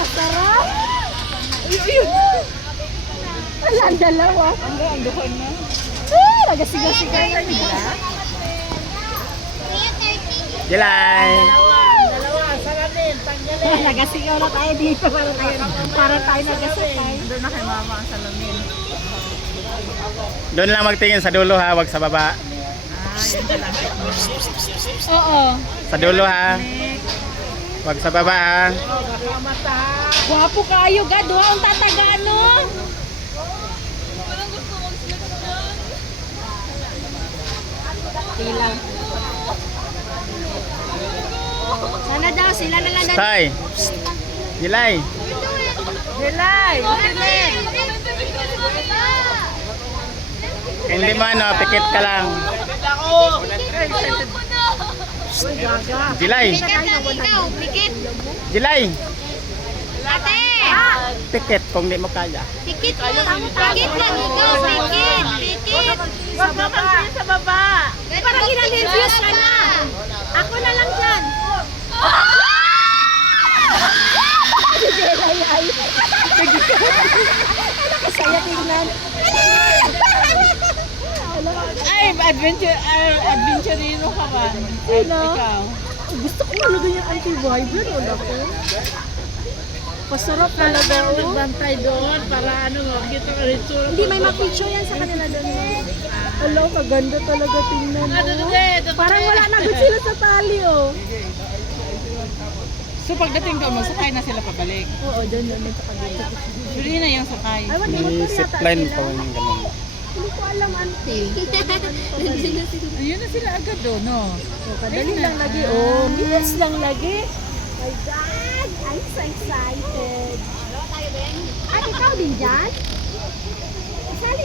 Kasarap. Ayun. Wala, ang dalawa. Ang duhon na. Nagasigaw-sigaw na nila. Jilay! Dalawa, salamin, tanggalin. Nagasigaw na tayo dito para tayo nagasakay. Doon na kay mama ang salamin. Doon lang magtingin sa dulo ha, wag sa baba. Yun ka lang. Oo. Sa dulo ha. Wag sa baba ha. Baka mata. Gwapo kayo, God. Duha ang tatagano. Ilang. Sana daw, sila na lang. Tay! Jilay! Hilay! Hindi mo ano, pikit ka lang. Jilay! Pikit. Jilay! Ate! Pikit kung di mo kaya. Pikit lang. Pikit lang ikaw. Pikit. Pikit. Wag naman sa baba. Parang ina-nervous ka na. Ako na lang dyan. Ay. Nakasaya tingnan. Ay, adventurero ka ba? Sino? Ikaw. Gusto ko talaga yung anti-viber. Wala ko. Pasarap talaga. Nagbantay doon para ano mo, kita ka rin sura. Hindi, may ma-picture yan sa kanila doon. Hello, kaganda talaga tingnan. Parang wala na sila sa tali, oh. So pagdating doon, magsakay na sila pabalik. Oo, doon sa kanila. Suri na yung sakay. Ay, wag May motor yata zipline sila. pa yung ganun. Hindi ko alam, auntie. Nandiyan na sila. Ayun na sila agad doon, no? Kadali lang lagi. Oh, minutes lang lagi. My God! I'm so excited. At ikaw din dyan? Isali